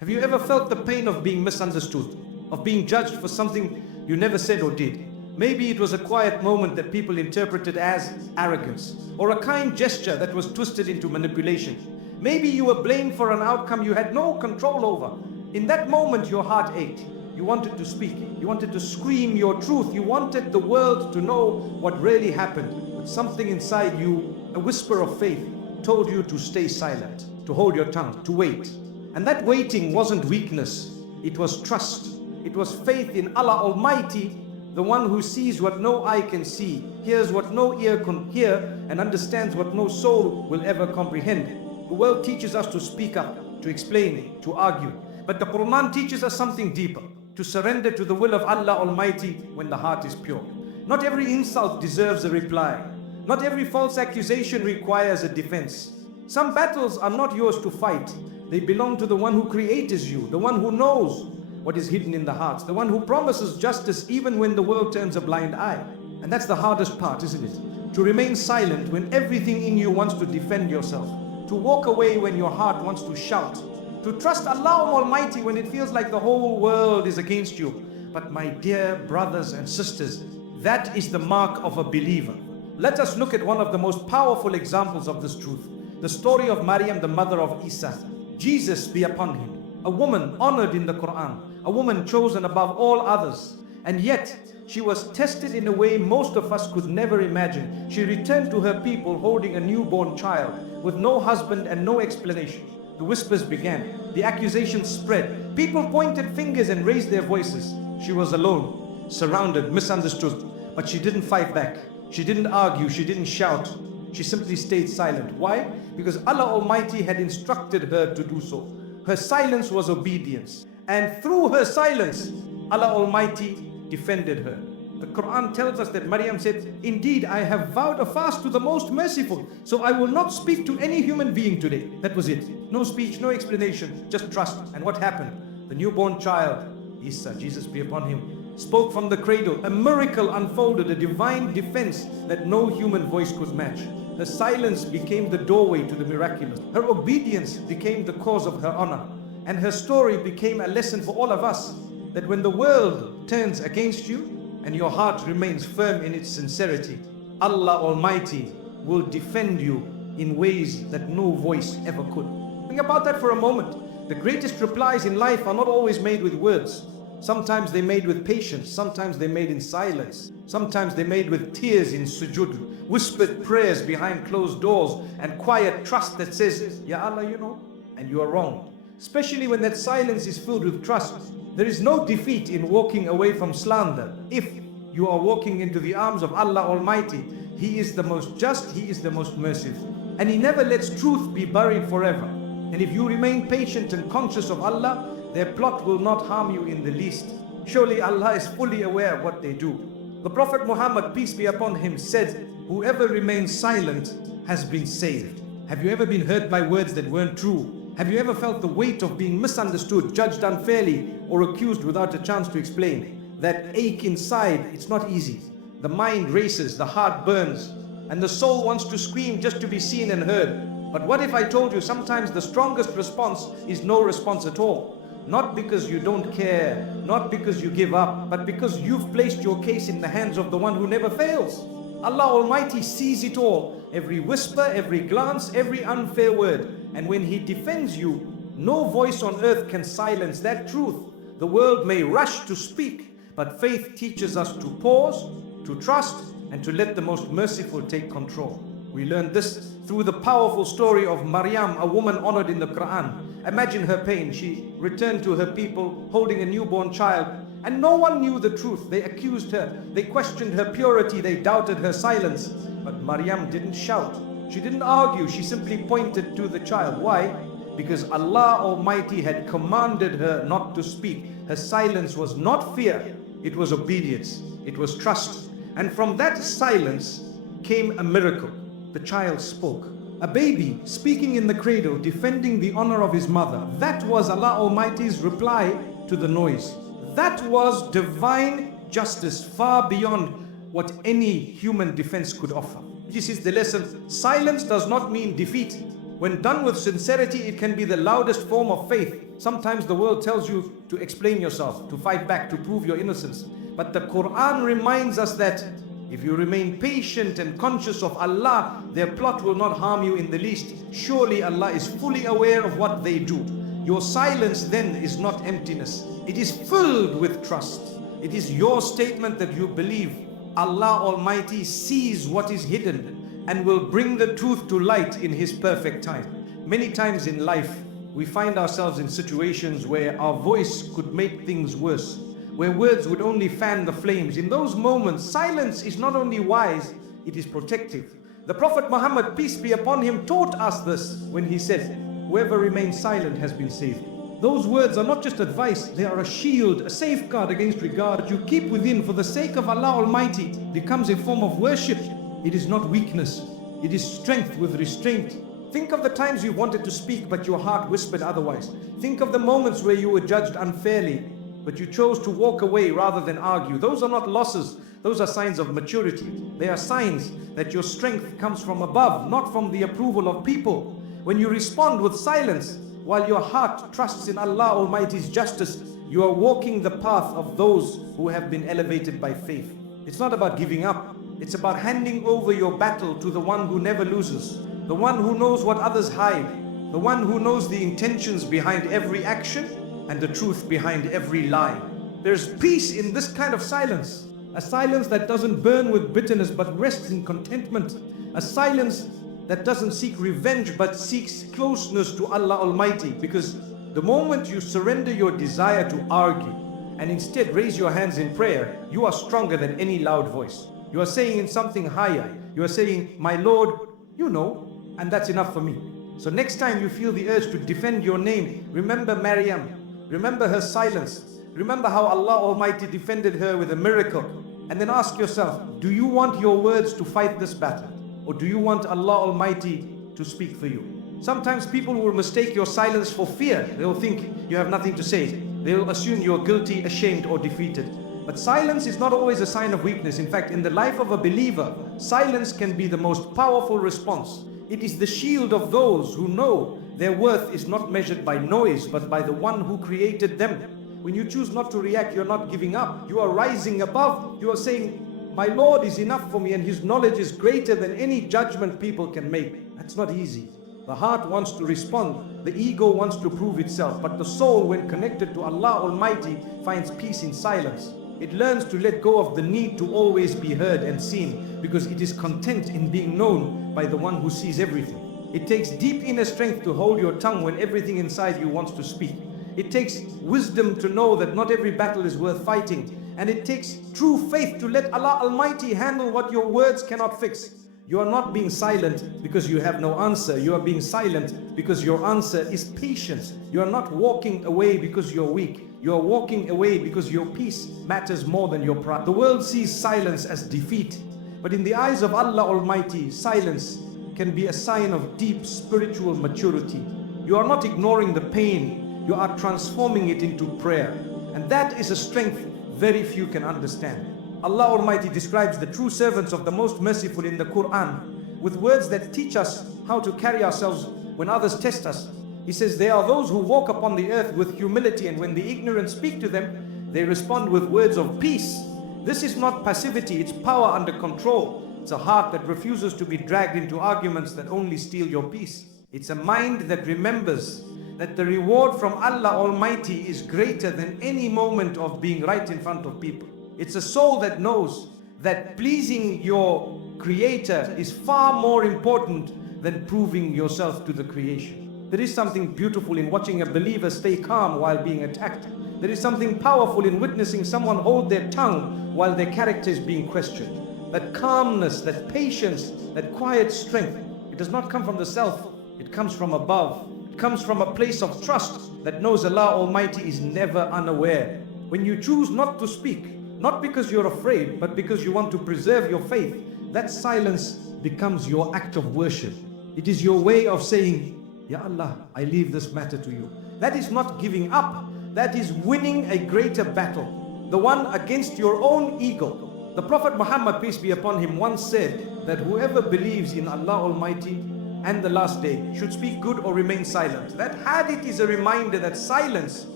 Have you ever felt the pain of being misunderstood, of being judged for something you never said or did? Maybe it was a quiet moment that people interpreted as arrogance, or a kind gesture that was twisted into manipulation. Maybe you were blamed for an outcome you had no control over. In that moment, your heart ached. You wanted to speak. You wanted to scream your truth. You wanted the world to know what really happened. But something inside you, a whisper of faith, told you to stay silent, to hold your tongue, to wait. And that waiting wasn't weakness, it was trust. It was faith in Allah Almighty, the one who sees what no eye can see, hears what no ear can hear, and understands what no soul will ever comprehend. The world teaches us to speak up, to explain, to argue. But the Quran teaches us something deeper, to surrender to the will of Allah Almighty when the heart is pure. Not every insult deserves a reply. Not every false accusation requires a defense. Some battles are not yours to fight. They belong to the one who created you, the one who knows what is hidden in the hearts, the one who promises justice even when the world turns a blind eye. And that's the hardest part, isn't it? To remain silent when everything in you wants to defend yourself. To walk away when your heart wants to shout. To trust Allah Almighty when it feels like the whole world is against you. But my dear brothers and sisters, that is the mark of a believer. Let us look at one of the most powerful examples of this truth. The story of Maryam, the mother of Isa. Jesus be upon him, a woman honored in the Quran, a woman chosen above all others, and yet she was tested in a way most of us could never imagine. She returned to her people holding a newborn child with no husband and no explanation. The whispers began, the accusations spread, people pointed fingers and raised their voices. She was alone, surrounded, misunderstood, but she didn't fight back. She didn't argue, she didn't shout. She simply stayed silent. Why? Because Allah Almighty had instructed her to do so. Her silence was obedience. And through her silence, Allah Almighty defended her. The Quran tells us that Maryam said, "Indeed, I have vowed a fast to the most merciful, so I will not speak to any human being today." That was it. No speech, no explanation, just trust. And what happened? The newborn child, Isa, Jesus be upon him, spoke from the cradle. A miracle unfolded, a divine defense that no human voice could match. Her silence became the doorway to the miraculous. Her obedience became the cause of her honor. And her story became a lesson for all of us, that when the world turns against you and your heart remains firm in its sincerity, Allah Almighty will defend you in ways that no voice ever could. Think about that for a moment. The greatest replies in life are not always made with words. Sometimes they're made with patience, sometimes they're made in silence, sometimes they're made with tears in sujud, whispered prayers behind closed doors, and quiet trust that says, "Ya Allah, you know," and you are wrong. Especially when that silence is filled with trust. There is no defeat in walking away from slander. If you are walking into the arms of Allah Almighty, He is the most just, He is the most merciful. And He never lets truth be buried forever. And if you remain patient and conscious of Allah, their plot will not harm you in the least. Surely Allah is fully aware of what they do. The Prophet Muhammad, peace be upon him, said, "Whoever remains silent has been saved." Have you ever been hurt by words that weren't true? Have you ever felt the weight of being misunderstood, judged unfairly, or accused without a chance to explain? That ache inside, it's not easy. The mind races, the heart burns, and the soul wants to scream just to be seen and heard. But what if I told you sometimes the strongest response is no response at all? Not because you don't care, not because you give up, but because you've placed your case in the hands of the one who never fails. Allah Almighty sees it all, every whisper, every glance, every unfair word. And when He defends you, no voice on earth can silence that truth. The world may rush to speak, but faith teaches us to pause, to trust, and to let the most merciful take control. We learn this through the powerful story of Maryam, a woman honored in the Quran. Imagine her pain. She returned to her people holding a newborn child, and no one knew the truth. They accused her, they questioned her purity, they doubted her silence. But Maryam didn't shout, she didn't argue, she simply pointed to the child. Why? Because Allah Almighty had commanded her not to speak. Her silence was not fear, it was obedience, it was trust. And from that silence came a miracle. The child spoke. A baby speaking in the cradle, defending the honor of his mother. That was Allah Almighty's reply to the noise. That was divine justice, far beyond what any human defense could offer. This is the lesson. Silence does not mean defeat. When done with sincerity, it can be the loudest form of faith. Sometimes the world tells you to explain yourself, to fight back, to prove your innocence. But the Quran reminds us that if you remain patient and conscious of Allah, their plot will not harm you in the least. Surely Allah is fully aware of what they do. Your silence then is not emptiness. It is filled with trust. It is your statement that you believe Allah Almighty sees what is hidden and will bring the truth to light in His perfect time. Many times in life, we find ourselves in situations where our voice could make things worse, where words would only fan the flames. In those moments, silence is not only wise, it is protective. The Prophet Muhammad, peace be upon him, taught us this when he said, whoever remains silent has been saved. Those words are not just advice, they are a shield, a safeguard against regard you keep within for the sake of Allah Almighty. It becomes a form of worship. It is not weakness, it is strength with restraint. Think of the times you wanted to speak but your heart whispered otherwise. Think of the moments where you were judged unfairly but you chose to walk away rather than argue. Those are not losses, those are signs of maturity. They are signs that your strength comes from above, not from the approval of people. When you respond with silence, while your heart trusts in Allah Almighty's justice, you are walking the path of those who have been elevated by faith. It's not about giving up. It's about handing over your battle to the one who never loses, the one who knows what others hide, the one who knows the intentions behind every action and the truth behind every lie. There's peace in this kind of silence, a silence that doesn't burn with bitterness but rests in contentment, a silence that doesn't seek revenge but seeks closeness to Allah Almighty. Because the moment you surrender your desire to argue and instead raise your hands in prayer, you are stronger than any loud voice. You are saying in something higher. You are saying, my Lord, you know, and that's enough for me. So next time you feel the urge to defend your name, remember Maryam, remember her silence, remember how Allah Almighty defended her with a miracle, and then ask yourself, do you want your words to fight this battle? Or do you want Allah Almighty to speak for you? Sometimes people will mistake your silence for fear. They'll think you have nothing to say. They'll assume you're guilty, ashamed, or defeated. But silence is not always a sign of weakness. In fact, in the life of a believer, silence can be the most powerful response. It is the shield of those who know their worth is not measured by noise, but by the one who created them. When you choose not to react, you're not giving up. You are rising above. You are saying, my Lord is enough for me and His knowledge is greater than any judgment people can make. That's not easy. The heart wants to respond. The ego wants to prove itself. But the soul, when connected to Allah Almighty, finds peace in silence. It learns to let go of the need to always be heard and seen, because it is content in being known by the one who sees everything. It takes deep inner strength to hold your tongue when everything inside you wants to speak. It takes wisdom to know that not every battle is worth fighting. And it takes true faith to let Allah Almighty handle what your words cannot fix. You are not being silent because you have no answer. You are being silent because your answer is patience. You are not walking away because you're weak. You are walking away because your peace matters more than your pride. The world sees silence as defeat. But in the eyes of Allah Almighty, silence can be a sign of deep spiritual maturity. You are not ignoring the pain. You are transforming it into prayer. And that is a strength very few can understand. Allah Almighty describes the true servants of the Most Merciful in the Quran with words that teach us how to carry ourselves when others test us. He says, they are those who walk upon the earth with humility, and when the ignorant speak to them, they respond with words of peace. This is not passivity, it's power under control. It's a heart that refuses to be dragged into arguments that only steal your peace. It's a mind that remembers that the reward from Allah Almighty is greater than any moment of being right in front of people. It's a soul that knows that pleasing your Creator is far more important than proving yourself to the creation. There is something beautiful in watching a believer stay calm while being attacked. There is something powerful in witnessing someone hold their tongue while their character is being questioned. That calmness, that patience, that quiet strength, it does not come from the self, it comes from above. Comes from a place of trust that knows Allah Almighty is never unaware. When you choose not to speak, not because you're afraid, but because you want to preserve your faith, that silence becomes your act of worship. It is your way of saying, Ya Allah, I leave this matter to you. That is not giving up. That is winning a greater battle, the one against your own ego. The Prophet Muhammad, peace be upon him, once said that whoever believes in Allah Almighty and the last day, should speak good or remain silent. That hadith is a reminder that silence,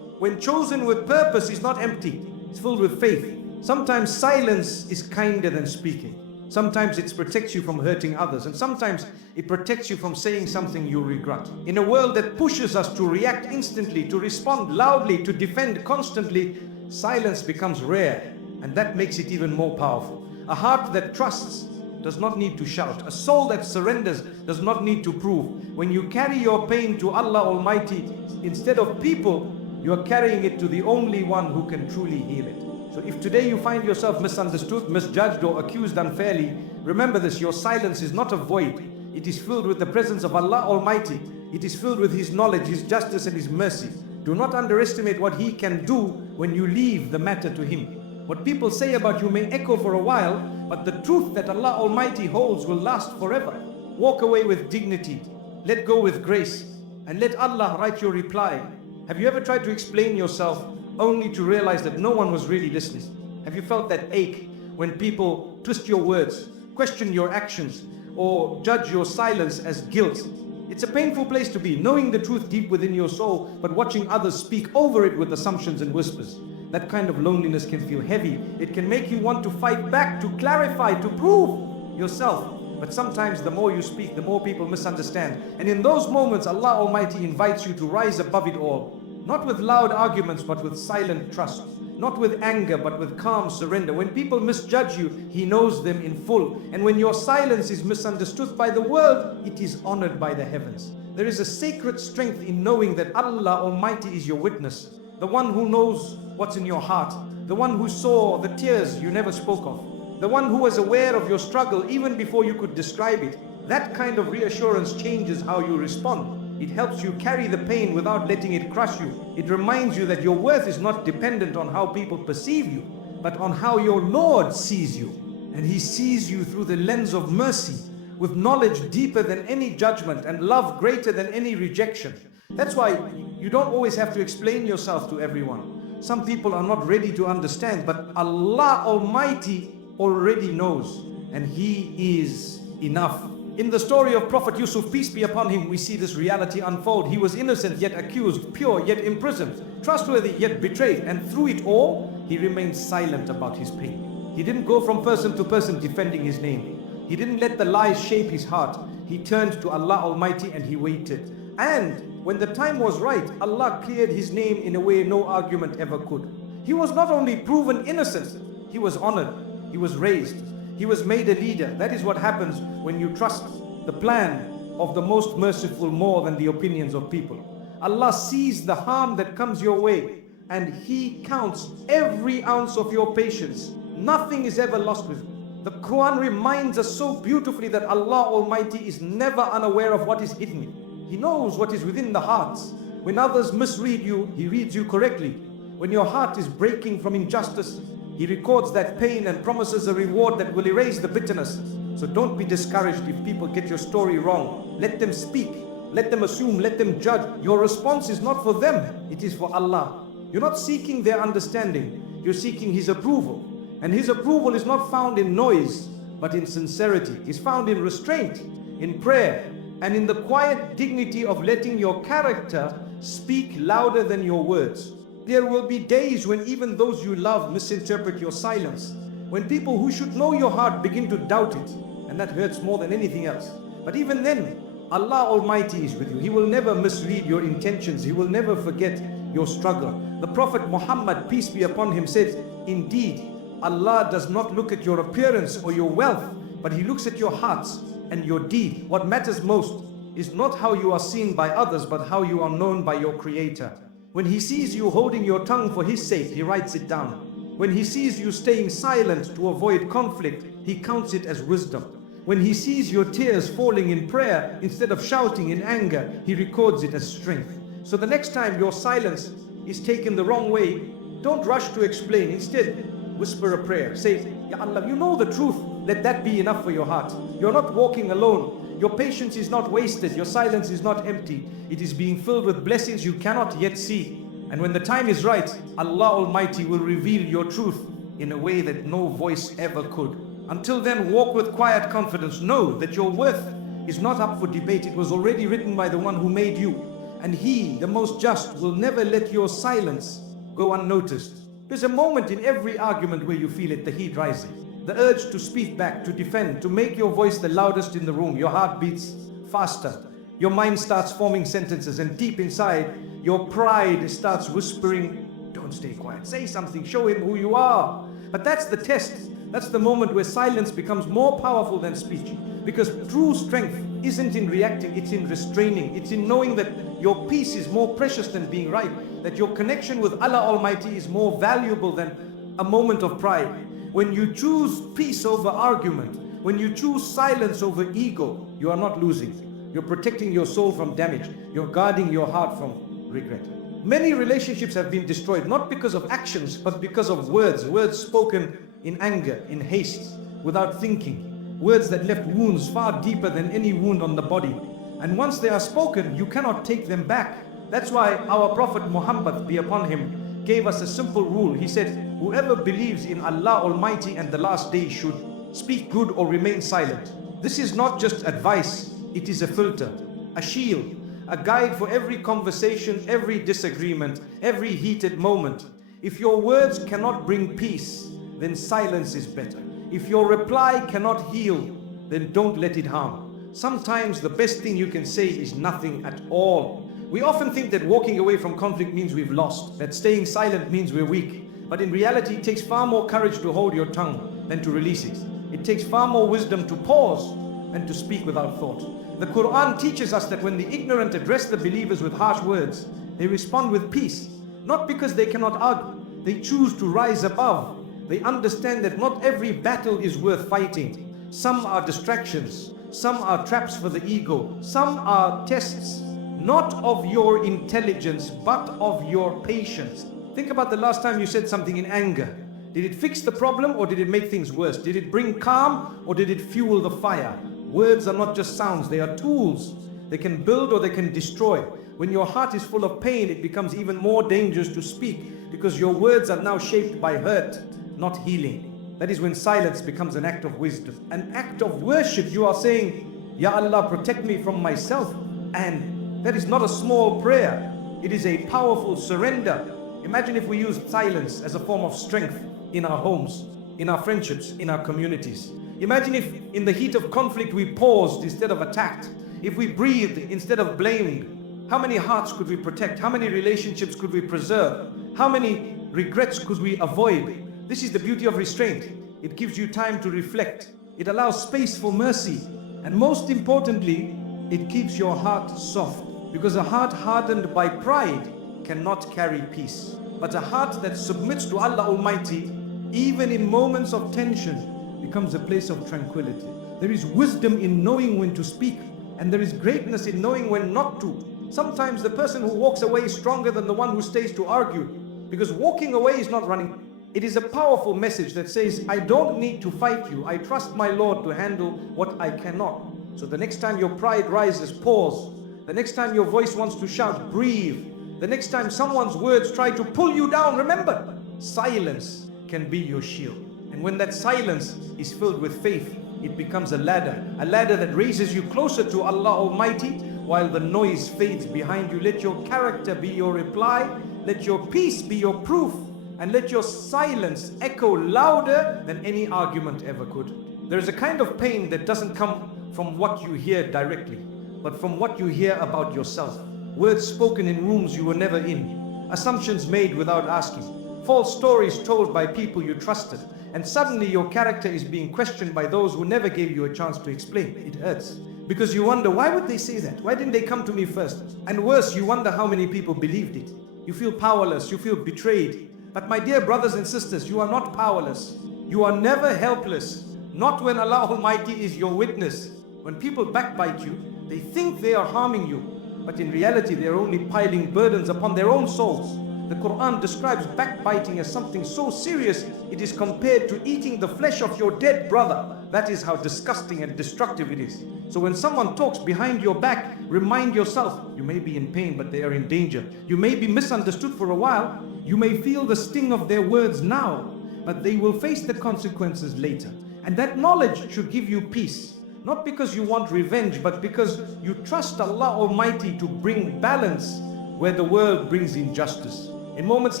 when chosen with purpose, is not empty. It's filled with faith. Sometimes silence is kinder than speaking. Sometimes it protects you from hurting others, and sometimes it protects you from saying something you regret. In a world that pushes us to react instantly, to respond loudly, to defend constantly, silence becomes rare, and that makes it even more powerful. A heart that trusts does not need to shout. A soul that surrenders does not need to prove. When you carry your pain to Allah Almighty instead of people, you are carrying it to the only one who can truly heal it. So if today you find yourself misunderstood, misjudged, or accused unfairly, remember this: your silence is not a void. It is filled with the presence of Allah Almighty. It is filled with His knowledge, His justice, and His mercy. Do not underestimate what He can do when you leave the matter to Him. What people say about you may echo for a while, but the truth that Allah Almighty holds will last forever. Walk away with dignity, let go with grace, and let Allah write your reply. Have you ever tried to explain yourself only to realize that no one was really listening? Have you felt that ache when people twist your words, question your actions, or judge your silence as guilt? It's a painful place to be, knowing the truth deep within your soul, but watching others speak over it with assumptions and whispers. That kind of loneliness can feel heavy. It can make you want to fight back, to clarify, to prove yourself. But sometimes the more you speak, the more people misunderstand. And in those moments, Allah Almighty invites you to rise above it all. Not with loud arguments, but with silent trust. Not with anger, but with calm surrender. When people misjudge you, He knows them in full. And when your silence is misunderstood by the world, it is honored by the heavens. There is a sacred strength in knowing that Allah Almighty is your witness. The one who knows what's in your heart. The one who saw the tears you never spoke of. The one who was aware of your struggle even before you could describe it. That kind of reassurance changes how you respond. It helps you carry the pain without letting it crush you. It reminds you that your worth is not dependent on how people perceive you, but on how your Lord sees you. And He sees you through the lens of mercy, with knowledge deeper than any judgment and love greater than any rejection. That's why you don't always have to explain yourself to everyone. Some people are not ready to understand, but Allah Almighty already knows, and He is enough. In the story of Prophet Yusuf, peace be upon him, we see this reality unfold. He was innocent yet accused, pure yet imprisoned, trustworthy yet betrayed, and through it all, he remained silent about his pain. He didn't go from person to person defending his name. He didn't let the lies shape his heart. He turned to Allah Almighty and he waited. And when the time was right, Allah cleared his name in a way no argument ever could. He was not only proven innocent, he was honored, he was raised, he was made a leader. That is what happens when you trust the plan of the most merciful more than the opinions of people. Allah sees the harm that comes your way and He counts every ounce of your patience. Nothing is ever lost with Him. The Quran reminds us so beautifully that Allah Almighty is never unaware of what is hidden. He knows what is within the hearts. When others misread you, He reads you correctly. When your heart is breaking from injustice, He records that pain and promises a reward that will erase the bitterness. So don't be discouraged if people get your story wrong. Let them speak, let them assume, let them judge. Your response is not for them, it is for Allah. You're not seeking their understanding, you're seeking His approval. And His approval is not found in noise, but in sincerity. It's found in restraint, in prayer, and in the quiet dignity of letting your character speak louder than your words. There will be days when even those you love misinterpret your silence. When people who should know your heart begin to doubt it, and that hurts more than anything else. But even then, Allah Almighty is with you. He will never misread your intentions. He will never forget your struggle. The Prophet Muhammad, peace be upon him, said, indeed, Allah does not look at your appearance or your wealth, but He looks at your hearts and your deed. What matters most is not how you are seen by others, but how you are known by your Creator. When He sees you holding your tongue for His sake, He writes it down. When He sees you staying silent to avoid conflict, He counts it as wisdom. When He sees your tears falling in prayer instead of shouting in anger, He records it as strength. So the next time your silence is taken the wrong way, don't rush to explain. Instead, whisper a prayer. Say, Ya Allah, you know the truth. Let that be enough for your heart. You're not walking alone. Your patience is not wasted. Your silence is not empty. It is being filled with blessings you cannot yet see. And when the time is right, Allah Almighty will reveal your truth in a way that no voice ever could. Until then, walk with quiet confidence. Know that your worth is not up for debate. It was already written by the one who made you. And He, the most just, will never let your silence go unnoticed. There's a moment in every argument where you feel it, the heat rising. The urge to speak back, to defend, to make your voice the loudest in the room. Your heart beats faster. Your mind starts forming sentences, and deep inside, your pride starts whispering, don't stay quiet, say something, show him who you are. But that's the test. That's the moment where silence becomes more powerful than speech. Because true strength isn't in reacting, it's in restraining. It's in knowing that your peace is more precious than being right. That your connection with Allah Almighty is more valuable than a moment of pride. When you choose peace over argument, when you choose silence over ego, you are not losing. You're protecting your soul from damage. You're guarding your heart from regret. Many relationships have been destroyed, not because of actions, but because of words. Words spoken in anger, in haste, without thinking. Words that left wounds far deeper than any wound on the body. And once they are spoken, you cannot take them back. That's why our Prophet Muhammad, be upon him, gave us a simple rule. He said, whoever believes in Allah Almighty and the last day should speak good or remain silent. This is not just advice, it is a filter, a shield, a guide for every conversation, every disagreement, every heated moment. If your words cannot bring peace, then silence is better. If your reply cannot heal, then don't let it harm. Sometimes the best thing you can say is nothing at all. We often think that walking away from conflict means we've lost, that staying silent means we're weak. But in reality, it takes far more courage to hold your tongue than to release it. It takes far more wisdom to pause than to speak without thought. The Quran teaches us that when the ignorant address the believers with harsh words, they respond with peace. Not because they cannot argue, they choose to rise above. They understand that not every battle is worth fighting. Some are distractions, some are traps for the ego, some are tests, not of your intelligence, but of your patience. Think about the last time you said something in anger. Did it fix the problem or did it make things worse? Did it bring calm or did it fuel the fire? Words are not just sounds, they are tools. They can build or they can destroy. When your heart is full of pain, it becomes even more dangerous to speak because your words are now shaped by hurt, not healing. That is when silence becomes an act of wisdom, an act of worship. You are saying, Ya Allah, protect me from myself. And that is not a small prayer. It is a powerful surrender. Imagine if we used silence as a form of strength in our homes, in our friendships, in our communities. Imagine if in the heat of conflict we paused instead of attacked. If we breathed instead of blamed. How many hearts could we protect? How many relationships could we preserve? How many regrets could we avoid? This is the beauty of restraint. It gives you time to reflect. It allows space for mercy. And most importantly, it keeps your heart soft. Because a heart hardened by pride cannot carry peace. But a heart that submits to Allah Almighty, even in moments of tension, becomes a place of tranquility. There is wisdom in knowing when to speak, and there is greatness in knowing when not to. Sometimes the person who walks away is stronger than the one who stays to argue, because walking away is not running. It is a powerful message that says, I don't need to fight you. I trust my Lord to handle what I cannot. So the next time your pride rises, pause. The next time your voice wants to shout, breathe. The next time someone's words try to pull you down, remember, silence can be your shield. And when that silence is filled with faith, it becomes a ladder that raises you closer to Allah Almighty while the noise fades behind you. Let your character be your reply, let your peace be your proof, and let your silence echo louder than any argument ever could. There is a kind of pain that doesn't come from what you hear directly, but from what you hear about yourself. Words spoken in rooms you were never in, assumptions made without asking, false stories told by people you trusted, and suddenly your character is being questioned by those who never gave you a chance to explain. It hurts. Because you wonder, why would they say that? Why didn't they come to me first? And worse, you wonder how many people believed it. You feel powerless, you feel betrayed. But my dear brothers and sisters, you are not powerless. You are never helpless. Not when Allah Almighty is your witness. When people backbite you, they think they are harming you. But in reality, they are only piling burdens upon their own souls. The Quran describes backbiting as something so serious, it is compared to eating the flesh of your dead brother. That is how disgusting and destructive it is. So when someone talks behind your back, remind yourself, you may be in pain, but they are in danger. You may be misunderstood for a while. You may feel the sting of their words now, but they will face the consequences later. And that knowledge should give you peace. Not because you want revenge, but because you trust Allah Almighty to bring balance where the world brings injustice. In moments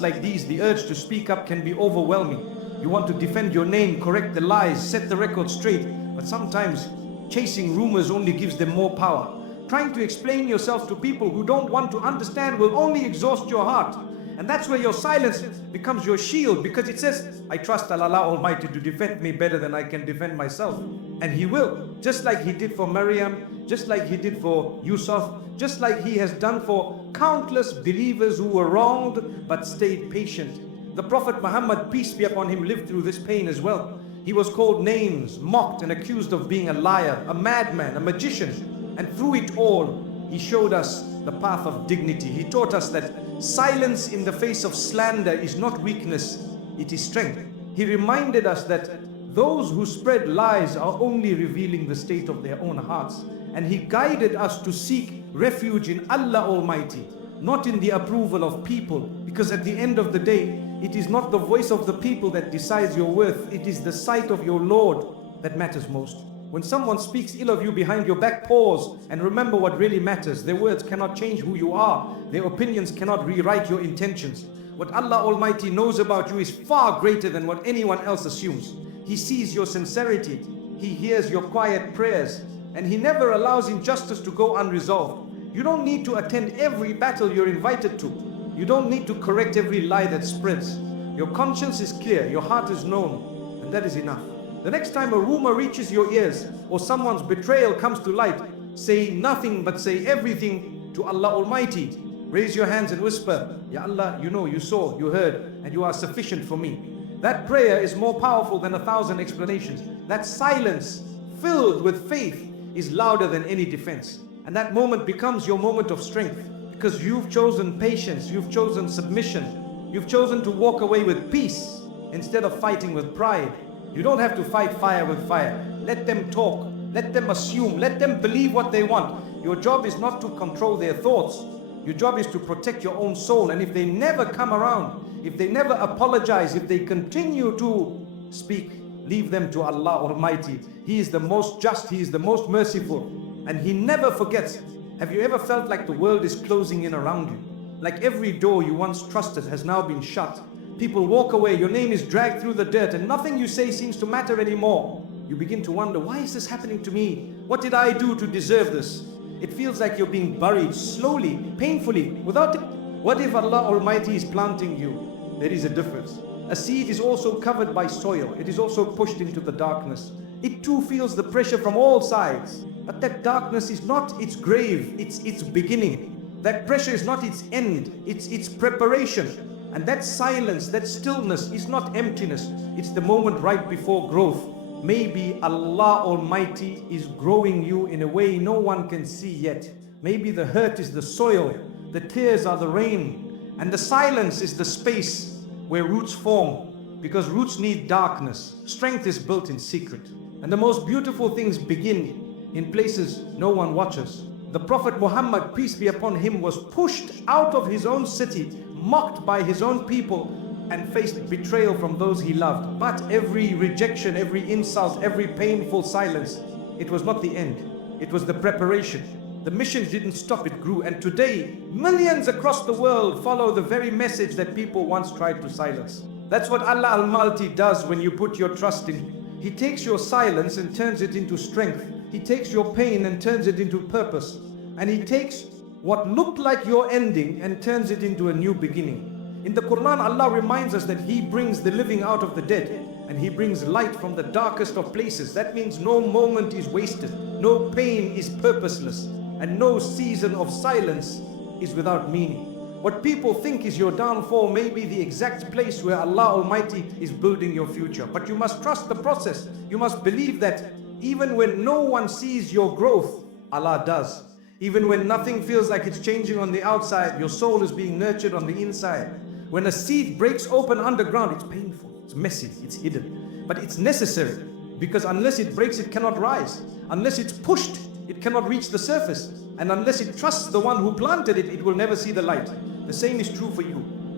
like these, the urge to speak up can be overwhelming. You want to defend your name, correct the lies, set the record straight, but sometimes chasing rumors only gives them more power. Trying to explain yourself to people who don't want to understand will only exhaust your heart. And that's where your silence becomes your shield, because it says, I trust Allah Almighty to defend me better than I can defend myself. And He will, just like He did for Maryam, just like He did for Yusuf, just like He has done for countless believers who were wronged but stayed patient. The Prophet Muhammad, peace be upon him, lived through this pain as well. He was called names, mocked and accused of being a liar, a madman, a magician. And through it all, he showed us the path of dignity. He taught us that silence in the face of slander is not weakness, it is strength. He reminded us that those who spread lies are only revealing the state of their own hearts. And He guided us to seek refuge in Allah Almighty, not in the approval of people. Because at the end of the day, it is not the voice of the people that decides your worth, it is the sight of your Lord that matters most. When someone speaks ill of you behind your back, pause and remember what really matters. Their words cannot change who you are. Their opinions cannot rewrite your intentions. What Allah Almighty knows about you is far greater than what anyone else assumes. He sees your sincerity. He hears your quiet prayers. And He never allows injustice to go unresolved. You don't need to attend every battle you're invited to. You don't need to correct every lie that spreads. Your conscience is clear. Your heart is known. And that is enough. The next time a rumor reaches your ears or someone's betrayal comes to light, say nothing but say everything to Allah Almighty. Raise your hands and whisper, Ya Allah, you know, you saw, you heard, and you are sufficient for me. That prayer is more powerful than 1,000 explanations. That silence filled with faith is louder than any defense. And that moment becomes your moment of strength, because you've chosen patience, you've chosen submission, you've chosen to walk away with peace instead of fighting with pride. You don't have to fight fire with fire. Let them talk, let them assume, let them believe what they want. Your job is not to control their thoughts. Your job is to protect your own soul. And if they never come around, if they never apologize, if they continue to speak, leave them to Allah Almighty. He is the most just, He is the most merciful, and He never forgets. Have you ever felt like the world is closing in around you? Like every door you once trusted has now been shut. People walk away, your name is dragged through the dirt, and nothing you say seems to matter anymore. You begin to wonder, why is this happening to me? What did I do to deserve this? It feels like you're being buried slowly, painfully, without it. What if Allah Almighty is planting you? There is a difference. A seed is also covered by soil. It is also pushed into the darkness. It too feels the pressure from all sides. But that darkness is not its grave, it's its beginning. That pressure is not its end, it's its preparation. And that silence, that stillness is not emptiness. It's the moment right before growth. Maybe Allah Almighty is growing you in a way no one can see yet. Maybe the hurt is the soil, the tears are the rain, and the silence is the space where roots form. Because roots need darkness. Strength is built in secret. And the most beautiful things begin in places no one watches. The Prophet Muhammad, peace be upon him, was pushed out of his own city, mocked by his own people, and faced betrayal from those he loved. But every rejection, every insult, every painful silence, it was not the end. It was the preparation. The mission didn't stop, it grew. And today, millions across the world follow the very message that people once tried to silence. That's what Allah Almighty does when you put your trust in Him. He takes your silence and turns it into strength. He takes your pain and turns it into purpose. And He takes what looked like your ending and turns it into a new beginning. In the Quran, Allah reminds us that He brings the living out of the dead, and He brings light from the darkest of places. That means no moment is wasted, no pain is purposeless, and no season of silence is without meaning. What people think is your downfall may be the exact place where Allah Almighty is building your future. But you must trust the process. You must believe that even when no one sees your growth, Allah does. Even when nothing feels like it's changing on the outside, your soul is being nurtured on the inside. When a seed breaks open underground, it's painful, it's messy, it's hidden. But it's necessary, because unless it breaks, it cannot rise. Unless it's pushed, it cannot reach the surface. And unless it trusts the one who planted it, it will never see the light. The same is true for you.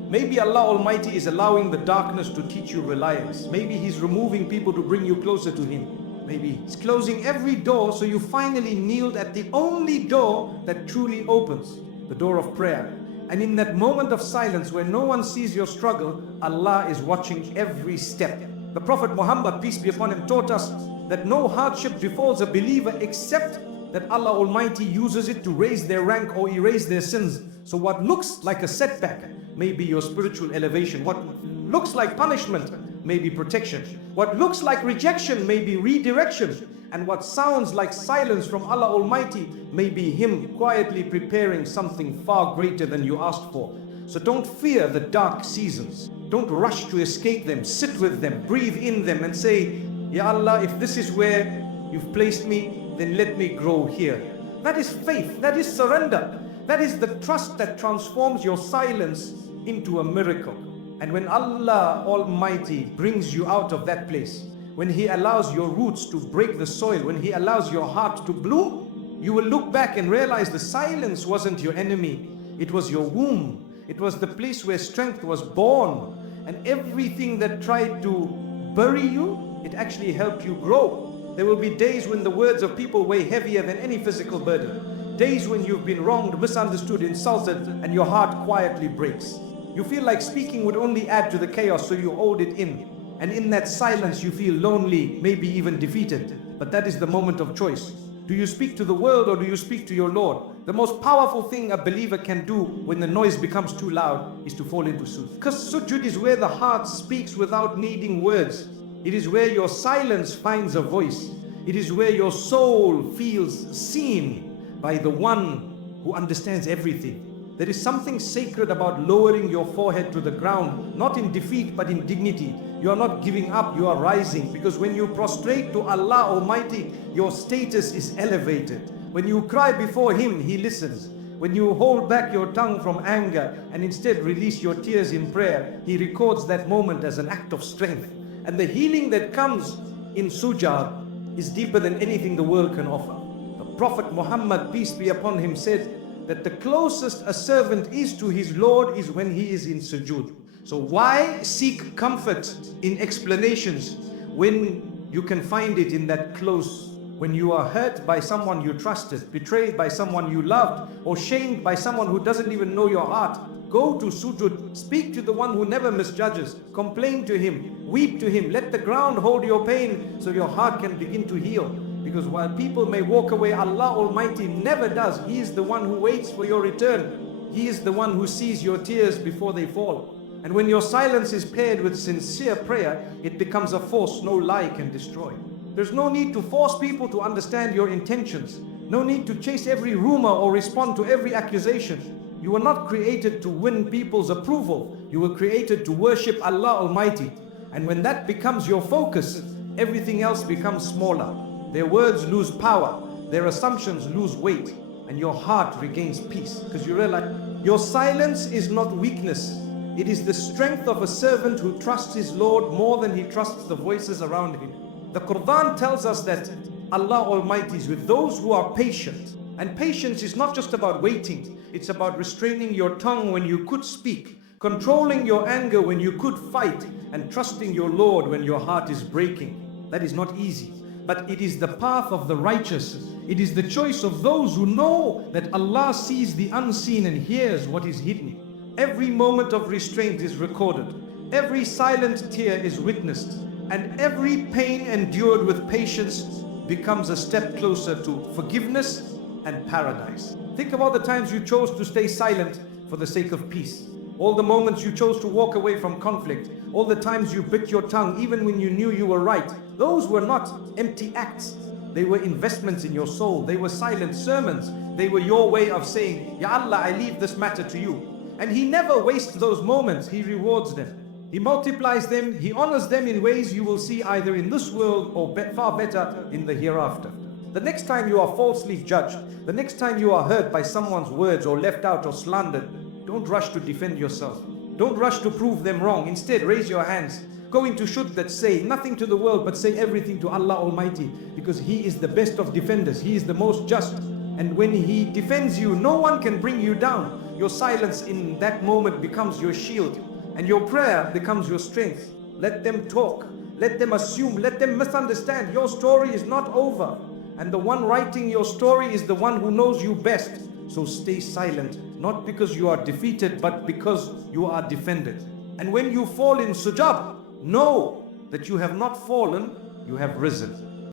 Maybe Allah Almighty is allowing the darkness to teach you reliance. Maybe He's removing people to bring you closer to Him. Maybe it's closing every door, so you finally kneeled at the only door that truly opens, the door of prayer. And in that moment of silence where no one sees your struggle, Allah is watching every step. The Prophet Muhammad, peace be upon him, taught us that no hardship befalls a believer except that Allah Almighty uses it to raise their rank or erase their sins. So what looks like a setback may be your spiritual elevation. What looks like punishment may be protection. What looks like rejection may be redirection. And what sounds like silence from Allah Almighty may be Him quietly preparing something far greater than you asked for. So don't fear the dark seasons. Don't rush to escape them. Sit with them, breathe in them and say, Ya Allah, if this is where you've placed me, then let me grow here. That is faith, that is surrender. That is the trust that transforms your silence into a miracle. And when Allah Almighty brings you out of that place, when He allows your roots to break the soil, when He allows your heart to bloom, you will look back and realize the silence wasn't your enemy. It was your womb. It was the place where strength was born. And everything that tried to bury you, it actually helped you grow. There will be days when the words of people weigh heavier than any physical burden. Days when you've been wronged, misunderstood, insulted, and your heart quietly breaks. You feel like speaking would only add to the chaos, so you hold it in. And in that silence you feel lonely, maybe even defeated. But that is the moment of choice. Do you speak to the world or do you speak to your Lord? The most powerful thing a believer can do when the noise becomes too loud is to fall into sujud. Because sujud is where the heart speaks without needing words. It is where your silence finds a voice. It is where your soul feels seen by the one who understands everything. There is something sacred about lowering your forehead to the ground, not in defeat but in dignity. You are not giving up, you are rising. Because when you prostrate to Allah Almighty, your status is elevated. When you cry before Him, He listens. When you hold back your tongue from anger and instead release your tears in prayer, He records that moment as an act of strength. And the healing that comes in sujud is deeper than anything the world can offer. The Prophet Muhammad, peace be upon him, said that the closest a servant is to his Lord is when he is in sujud. So why seek comfort in explanations when you can find it in that close? When you are hurt by someone you trusted, betrayed by someone you loved, or shamed by someone who doesn't even know your heart, go to sujud, speak to the one who never misjudges, complain to Him, weep to Him, let the ground hold your pain so your heart can begin to heal. Because while people may walk away, Allah Almighty never does. He is the one who waits for your return. He is the one who sees your tears before they fall. And when your silence is paired with sincere prayer, it becomes a force no lie can destroy. There's no need to force people to understand your intentions. No need to chase every rumor or respond to every accusation. You were not created to win people's approval. You were created to worship Allah Almighty. And when that becomes your focus, everything else becomes smaller. Their words lose power, their assumptions lose weight, and your heart regains peace. Because you realize your silence is not weakness. It is the strength of a servant who trusts his Lord more than he trusts the voices around him. The Quran tells us that Allah Almighty is with those who are patient. And patience is not just about waiting. It's about restraining your tongue when you could speak, controlling your anger when you could fight, and trusting your Lord when your heart is breaking. That is not easy. But it is the path of the righteous. It is the choice of those who know that Allah sees the unseen and hears what is hidden. Every moment of restraint is recorded. Every silent tear is witnessed. And every pain endured with patience becomes a step closer to forgiveness and paradise. Think about the times you chose to stay silent for the sake of peace. All the moments you chose to walk away from conflict. All the times you bit your tongue even when you knew you were right. Those were not empty acts. They were investments in your soul. They were silent sermons. They were your way of saying, Ya Allah, I leave this matter to you. And He never wastes those moments. He rewards them. He multiplies them. He honors them in ways you will see either in this world or far better in the hereafter. The next time you are falsely judged, the next time you are hurt by someone's words or left out or slandered, don't rush to defend yourself. Don't rush to prove them wrong. Instead, raise your hands. Go into shuddhat, say nothing to the world but say everything to Allah Almighty, because He is the best of defenders. He is the most just. And when He defends you, no one can bring you down. Your silence in that moment becomes your shield, and your prayer becomes your strength. Let them talk. Let them assume, let them misunderstand. Your story is not over. And the one writing your story is the one who knows you best. So stay silent, not because you are defeated, but because you are defended. And when you fall in sujud, know that you have not fallen, you have risen.